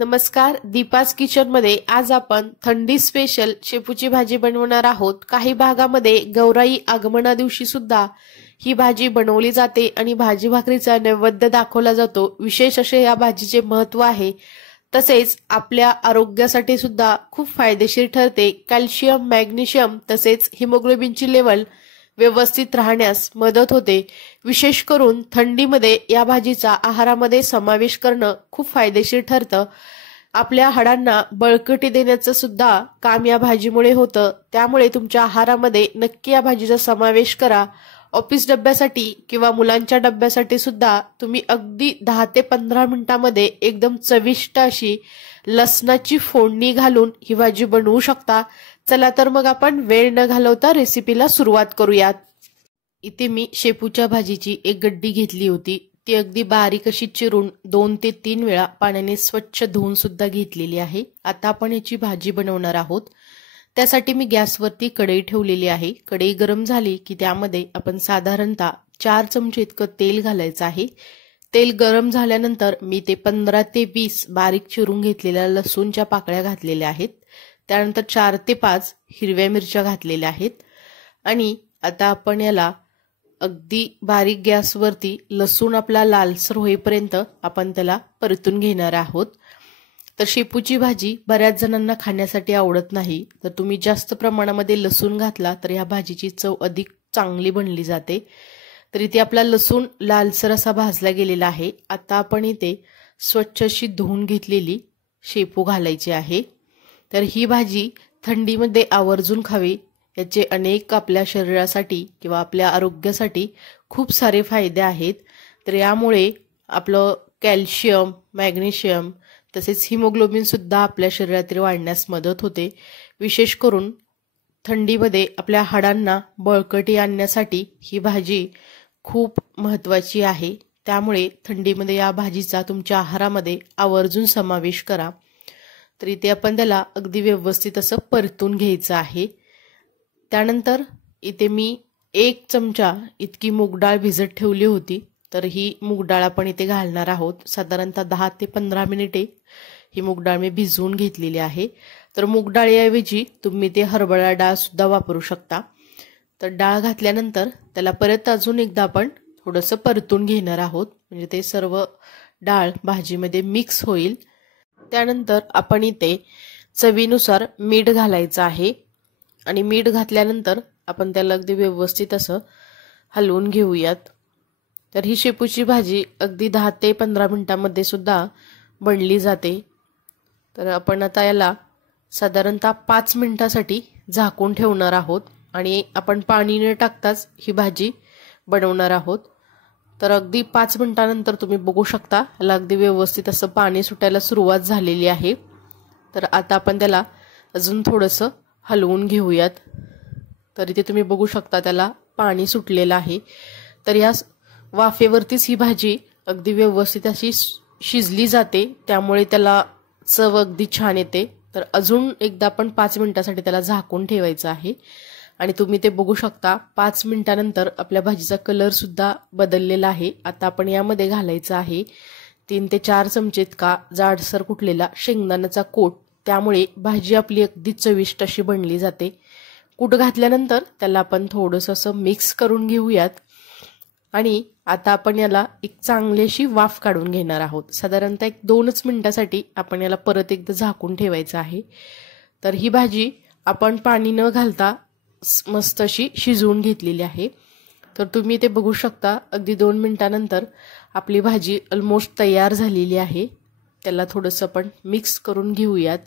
नमस्कार, दीपाज किचन मध्ये आज आपण थंडी स्पेशल शेपूची भाजी बनवणार आहोत। काही भागामध्ये गौराई आगमना दिवशी सुद्धा ही भाजी बनवली जाते आणि भाजी भाकरीचा नैवेद्य दाखवला जातो। विशेष असे या भाजीचे महत्त्व आहे। तसेच आपल्या आरोग्यासाठी सुद्धा खूप फायदेशीर ठरते। कॅल्शियम, मॅग्नेशियम तसेच हिमोग्लोबिनची लेवल व्यवस्थित राहण्यास मदत होते। विशेष करून थंडीमध्ये या भाजीचा आहारामध्ये समावेश करणं खूप फायदेशीर ठरतं। आपल्या हाडांना बळकटी देण्याचं सुद्धा काम या भाजीमुळे होतं। त्यामुळे तुमच्या आहारामध्ये नक्की या भाजीचा समावेश करा। ऑफिस डब्यासाठी किंवा मुलांच्या डब्यासाठी सुद्धा तुम्ही अगदी 10 ते 15 मिनिटांमध्ये एकदम चविष्ट अशी लसणाची फोडणी घालून ही भाजी बनवू शकता। चला तर मग आपण वेळ न घालवता रेसिपीला सुरुवात करूयात। इथे मी शेपूच्या भाजीची एक गड्डी घेतली होती। ती अगदी बारीक अशी चिरून 2 ते 3 वेळा पाण्याने स्वच्छ धुवून सुद्धा घेतलेली आहे। आता आपण याची भाजी बनवणार आहोत। त्यासाठी मी गॅसवरती कढई ठेवलेली आहे। कढई गरम झाली की त्यामध्ये आपण साधारणतः 4 चमचे इतकं तेल घालायचं आहे। तेल गरम झाल्यानंतर मी ते 15 ते 20 बारीक चिरून घेतलेल्या लसूणच्या पाकळ्या घातलेल्या आहेत। त्यानंतर 4 ते 5 हिरव्या मिरच्या घातलेल्या आहेत आणि आता आपण याला अगदी बारीक गॅसवरती लसूण आपला लालसर होईपर्यंत आपण त्याला परतून घेणार आहोत। तर शेपूची भाजी बऱ्याच जणांना खाण्यासाठी आवडत नाही, तर तुम्ही जास्त प्रमाणामध्ये लसूण घातला तर या भाजीची चव अधिक चांगली बनली जाते। तर इथे आपला लसूण लालसर असा भाजला गेलेला आहे। आता आपण इथे स्वच्छ अशी धुवून घेतलेली शेपू घालायची आहे। तर ही भाजी थंडीमध्ये आवर्जून खावी। याचे अनेक आपल्या शरीरासाठी किंवा आपल्या आरोग्यासाठी खूप सारे फायदे आहेत। तर यामुळे आपलं कॅल्शियम, मॅग्नेशियम तसेच हिमोग्लोबिन सुद्धा आपल्या शरीरातील वाढण्यास मदत होते। विशेष करून थंडीमध्ये आपल्या हाडांना बळकटी आणण्यासाठी ही भाजी खूप महत्त्वाची आहे। त्यामुळे थंडीमध्ये या भाजीचा तुमच्या आहारामध्ये आवर्जून समावेश करा। तर इथे आपण त्याला अगदी व्यवस्थित असं परतून घ्यायचं आहे। त्यानंतर इथे मी 1 चमचा इतकी मूग डाळ भिजत ठेवली होती। तर ही मूग डाळ आपण इथे घालणार आहोत। साधारणतः 10 ते 15 मिनिटे ही मूग डाळ मी भिजवून घेतलेली आहे। तर मूग डाळीऐवजी तुम्ही ते हरभरा डाळ सुद्धा वापरू शकता। तर डाळ घातल्यानंतर त्याला परत अजून एकदा आपण थोडंसं परतून घेणार आहोत, म्हणजे ते सर्व डाळ भाजीमध्ये मिक्स होईल। त्यानंतर आपण इथे चवीनुसार मीठ घालायचं आहे आणि मीठ घातल्यानंतर आपण त्याला अगदी व्यवस्थित असं हलवून घेऊयात। तर ही शेपूची भाजी अगदी 10 ते 15 मिनिटांमध्ये सुद्धा बनली जाते। तर आपण आता याला साधारणतः 5 मिनिटांसाठी झाकून ठेवणार आहोत आणि आपण पाणी न टाकताच ही भाजी बनवणार आहोत। तर अगदी 5 मिनिटांनंतर तुम्ही बघू शकता याला अगदी व्यवस्थित असं पाणी सुटायला सुरुवात झालेली आहे। तर आता आपण त्याला अजून थोडंसं हलवून घेऊयात। तर इथे तुम्ही बघू शकता त्याला पाणी सुटलेलं आहे। तर या वाफेवरतीच ही भाजी अगदी व्यवस्थित अशी शिजली जाते, त्यामुळे त्याला चव अगदी छान येते। तर अजून एकदा आपण 5 मिनिटांसाठी त्याला झाकून ठेवायचं आहे आणि तुम्ही ते बघू शकता 5 मिनिटांनंतर आपल्या भाजीचा कलर सुद्धा बदललेला आहे। आता आपण यामध्ये घालायचं आहे 3 ते 4 चमचे इतका जाडसर कुटलेला शेंगदाण्याचा कूट। त्यामुळे भाजी आपली अगदी चविष्ट अशी बनली जाते। कूट घातल्यानंतर त्याला आपण थोडंसं असं मिक्स करून घेऊयात आणि आता आपण याला एक चांगली अशी वाफ काढून घेणार आहोत। साधारणतः 2च मिनिटांसाठी आपण याला परत एकदा झाकून ठेवायचं आहे। तर ही भाजी आपण पाणी न घालता मस्त अशी शिजवून घेतलेली आहे। तर तुम्ही ते बघू शकता अगदी 2 मिनिटांनंतर आपली भाजी ऑलमोस्ट तयार झालेली आहे। त्याला थोडंसं आपण मिक्स करून घेऊयात।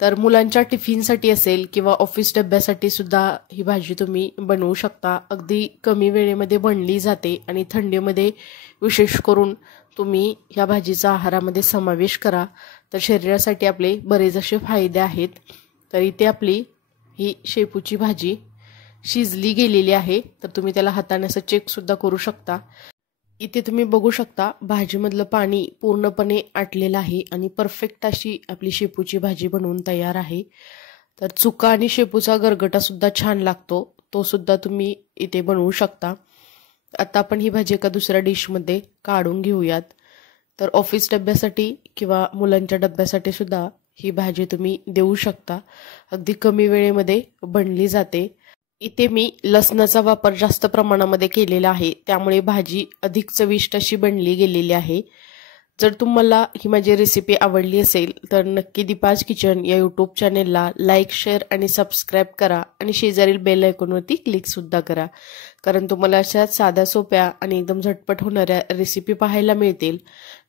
तर मुलांच्या टिफिनसाठी असेल किंवा ऑफिस डब्यासाठी सुद्धा ही भाजी तुम्ही बनवू शकता। अगदी कमी वेळेमध्ये बनली जाते आणि थंडीमध्ये विशेष करून तुम्ही ह्या भाजीचा आहारामध्ये समावेश करा। तर शरीरासाठी आपले बरेच असे फायदे आहेत। तर इथे आपली ही शेपूची भाजी शिजली गेलेली आहे। तर तुम्ही त्याला हाताने असं चेक सुद्धा करू शकता। इथे तुम्ही बघू शकता भाजीमधलं पाणी पूर्णपणे आटलेलं आहे आणि परफेक्ट अशी आपली शेपूची भाजी बनवून तयार आहे। तर चुका आणि शेपूचा गरगटा सुद्धा छान लागतो, तो सुद्धा तुम्ही इथे बनवू शकता। आता आपण ही भाजी एका दुसऱ्या डिशमध्ये काढून घेऊयात। तर ऑफिस डब्यासाठी किंवा मुलांच्या डब्यासाठी सुद्धा ही भाजी तुम्ही देऊ शकता. अगदी कमी वेळेमध्ये बनली जाते. इथे मी लसणाचा वापर जास्त प्रमाणामध्ये केलेला आहे, त्यामुळे भाजी अधिक चविष्ट अशी बनली गेलेली आहे. जर तुम्हाला ही माझी रेसिपी आवडली असेल तर नक्की दीपाज किचन या यूट्यूब चॅनेलला लाईक, शेअर आणि सबस्क्राईब करा आणि शेजारील बेल आयकॉनवरती क्लिकसुद्धा करा, कारण तुम्हाला अशा साध्या सोप्या आणि एकदम झटपट होणाऱ्या रेसिपी पाहायला मिळतील.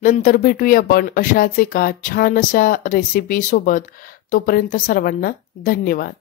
नंतर भेटूया आपण अशाच एका छान अशा रेसिपी सोबत. तोपर्यंत सर्वांना धन्यवाद.